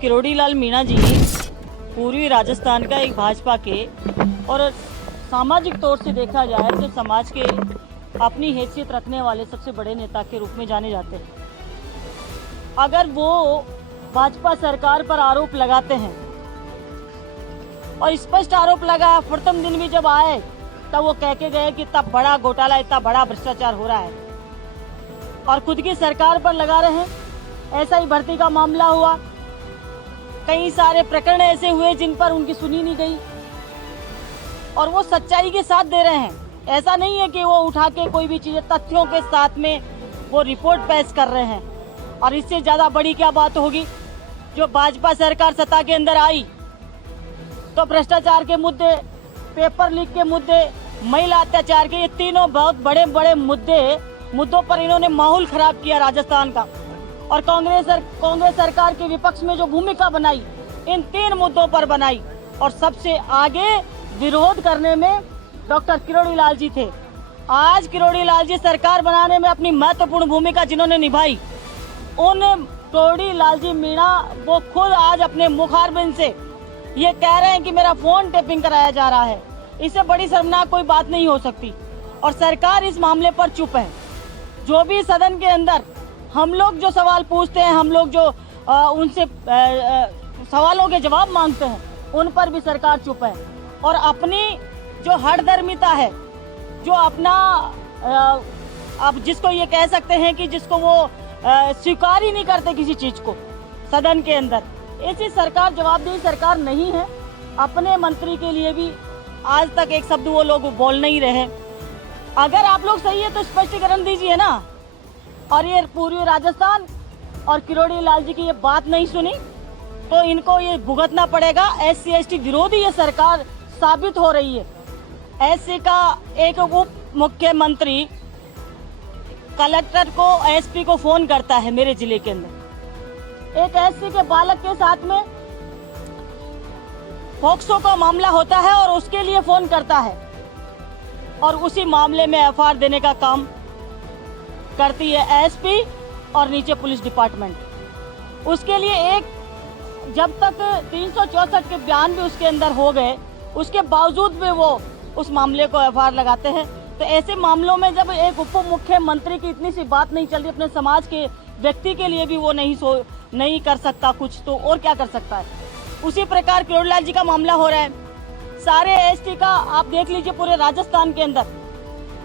किरोड़ी लाल मीणा जी पूर्वी राजस्थान का एक भाजपा के और सामाजिक तौर से देखा जाए तो समाज के अपनी हैसियत रखने वाले सबसे बड़े नेता के रूप में जाने जाते हैं। अगर वो भाजपा सरकार पर आरोप लगाते हैं और स्पष्ट आरोप लगाया, प्रथम दिन भी जब आए तब वो कह के गए कि इतना बड़ा घोटाला, इतना बड़ा भ्रष्टाचार हो रहा है और खुद की सरकार पर लगा रहे हैं। ऐसा ही भर्ती का मामला हुआ, कई सारे प्रकरण ऐसे हुए जिन पर उनकी सुनी नहीं गई और वो सच्चाई के साथ दे रहे हैं। ऐसा नहीं है कि वो उठा के कोई भी चीजें, तथ्यों के साथ में वो रिपोर्ट पेश कर रहे हैं। और इससे ज्यादा बड़ी क्या बात होगी, जो भाजपा सरकार सत्ता के अंदर आई तो भ्रष्टाचार के मुद्दे, पेपर लीक के मुद्दे, महिला अत्याचार के, ये तीनों बहुत बड़े बड़े मुद्दों पर इन्होंने माहौल खराब किया राजस्थान का। और कांग्रेस सरकार के विपक्ष में जो भूमिका बनाई, इन तीन मुद्दों पर बनाई और सबसे आगे विरोध करने में डॉक्टर किरोड़ी लाल जी थे। आज किरोड़ी लाल जी सरकार बनाने में अपनी महत्वपूर्ण भूमिका जिन्होंने निभाई, उन किरोड़ी लाल जी मीणा वो खुद आज अपने मुखारबिंद से ये कह रहे हैं कि मेरा फोन टेपिंग कराया जा रहा है। इससे बड़ी शर्मनाक कोई बात नहीं हो सकती और सरकार इस मामले पर चुप है। जो भी सदन के अंदर हम लोग जो सवाल पूछते हैं, हम लोग जो उनसे सवालों के जवाब मांगते हैं, उन पर भी सरकार चुप है और अपनी जो हठधर्मिता है, जो अपना अब जिसको ये कह सकते हैं कि जिसको वो स्वीकार ही नहीं करते किसी चीज को सदन के अंदर, ऐसी सरकार जवाबदेही सरकार नहीं है। अपने मंत्री के लिए भी आज तक एक शब्द वो लोग बोल नहीं रहे। अगर आप लोग सही है तो स्पष्टीकरण दीजिए ना। और ये पूर्वी राजस्थान और किरोड़ी लाल जी की ये बात नहीं सुनी तो इनको ये भुगतना पड़ेगा। SC ST विरोधी ये सरकार साबित हो रही है। ऐसे का एक उप मुख्यमंत्री कलेक्टर को, SP को फोन करता है मेरे जिले के अंदर, एक SC के बालक के साथ में पॉक्सो का मामला होता है और उसके लिए फोन करता है और उसी मामले में FIR देने का काम करती है SP और नीचे पुलिस डिपार्टमेंट। उसके लिए एक जब तक 364 के बयान भी उसके अंदर हो गए, उसके बावजूद भी वो उस मामले को FIR लगाते हैं। तो ऐसे मामलों में जब एक उप मुख्यमंत्री की इतनी सी बात नहीं चल रही, अपने समाज के व्यक्ति के लिए भी वो नहीं कर सकता कुछ, तो और क्या कर सकता है। उसी प्रकार किरोड़ी लाल जी का मामला हो रहा है। सारे ST का आप देख लीजिए, पूरे राजस्थान के अंदर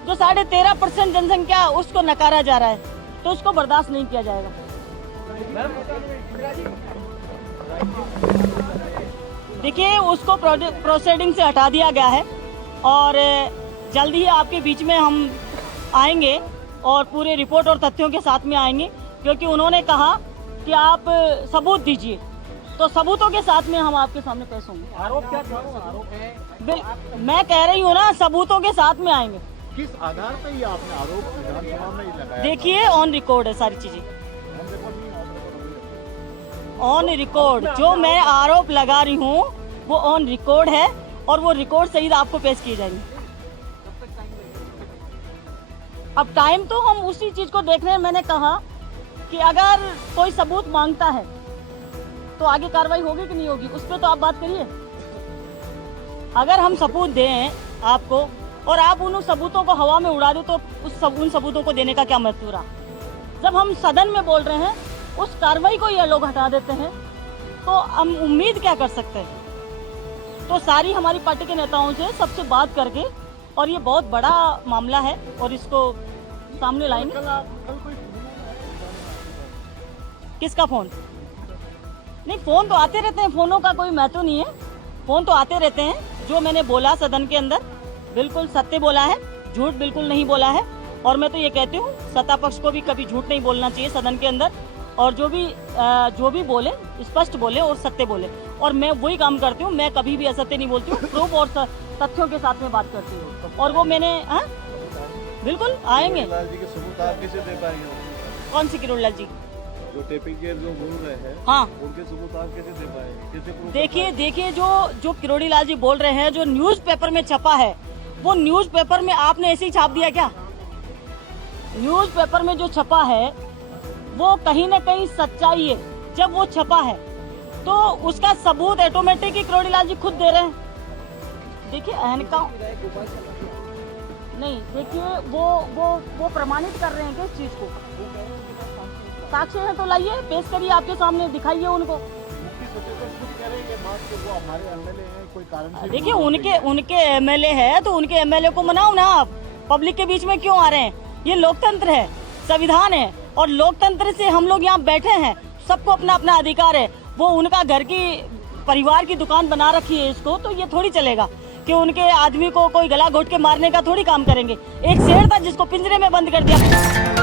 जो 13.5% जनसंख्या, उसको नकारा जा रहा है, तो उसको बर्दाश्त नहीं किया जाएगा। देखिए, उसको प्रोसीडिंग से हटा दिया गया है और जल्दी ही आपके बीच में हम आएंगे और पूरे रिपोर्ट और तथ्यों के साथ में आएंगे, क्योंकि उन्होंने कहा कि आप सबूत दीजिए, तो सबूतों के साथ में हम आपके सामने पेश होंगे। आरोप क्या था? आरोप है, मैं कह रही हूँ ना, सबूतों के साथ में आएंगे। किस आधार पर ये आपने आरोप विधानसभा में लगाया? देखिए, ऑन रिकॉर्ड है सारी चीजें, ऑन रिकॉर्ड। जो मैं आरोप लगा रही हूँ वो ऑन रिकॉर्ड है और वो रिकॉर्ड सहित आपको पेश किए जाएंगे। अब टाइम तो हम उसी चीज को देख रहे हैं। मैंने कहा कि अगर कोई सबूत मांगता है तो आगे कार्रवाई होगी कि नहीं होगी, उस पर तो आप बात करिए। अगर हम सबूत दें आपको और आप उन सबूतों को हवा में उड़ा दो, तो उन सबूतों को देने का क्या महत्व रहा। जब हम सदन में बोल रहे हैं, उस कार्रवाई को ये लोग हटा देते हैं, तो हम उम्मीद क्या कर सकते हैं। तो सारी हमारी पार्टी के नेताओं से सबसे बात करके, और ये बहुत बड़ा मामला है और इसको सामने लाएंगे। किसका फोन? नहीं, फोन तो आते रहते हैं, फोनों का कोई महत्व नहीं है, फोन तो आते रहते हैं। जो मैंने बोला सदन के अंदर बिल्कुल सत्य बोला है, झूठ बिल्कुल नहीं बोला है। और मैं तो ये कहती हूँ, सत्ता पक्ष को भी कभी झूठ नहीं बोलना चाहिए सदन के अंदर, और जो भी बोले स्पष्ट बोले और सत्य बोले। और मैं वही काम करती हूँ, मैं कभी भी असत्य नहीं बोलती हूँ, प्रूफ और तथ्यों के साथ में बात करती हूँ। और वो मैंने बिल्कुल आएंगे। लाल जी के सबूत आप कैसे दे पाएंगे? कौन सी किरोड़ी लाल जी? जो टेपिंग के जो बोल रहे हैं, हाँ, उनके सबूत आप कैसे दे पाएंगे? कैसे प्रूफ? देखिए जो किरोड़ी लाल जी बोल रहे हैं, जो न्यूज़पेपर में छपा है, वो न्यूज़पेपर में आपने ऐसे ही छाप दिया क्या? न्यूज़पेपर में जो छपा है वो कहीं ना कहीं सच्चाई है। जब वो छपा है तो उसका सबूत ऑटोमेटिक ही करोड़ीलाल जी खुद दे रहे हैं। देखिए अहनका नहीं, देखिए वो प्रमाणित कर रहे हैं कि इस चीज को साक्ष्य है तो लाइए, पेश करिए, आपके सामने दिखाइए उनको। मुफ्ती सचेतक खुद कह रहे हैं ये बात कि वो हमारे एमएलए हैं, कोई कारण से देखिए उनके एमएलए है तो उनके एमएलए को मनाओ ना, आप पब्लिक के बीच में क्यों आ रहे हैं? ये लोकतंत्र है, संविधान है, और लोकतंत्र से हम लोग यहाँ बैठे हैं, सबको अपना अपना अधिकार है। वो उनका घर की परिवार की दुकान बना रखी है इसको, तो ये थोड़ी चलेगा कि उनके आदमी को कोई गला घोट के मारने का थोड़ी काम करेंगे। एक शेर था जिसको पिंजरे में बंद कर दिया।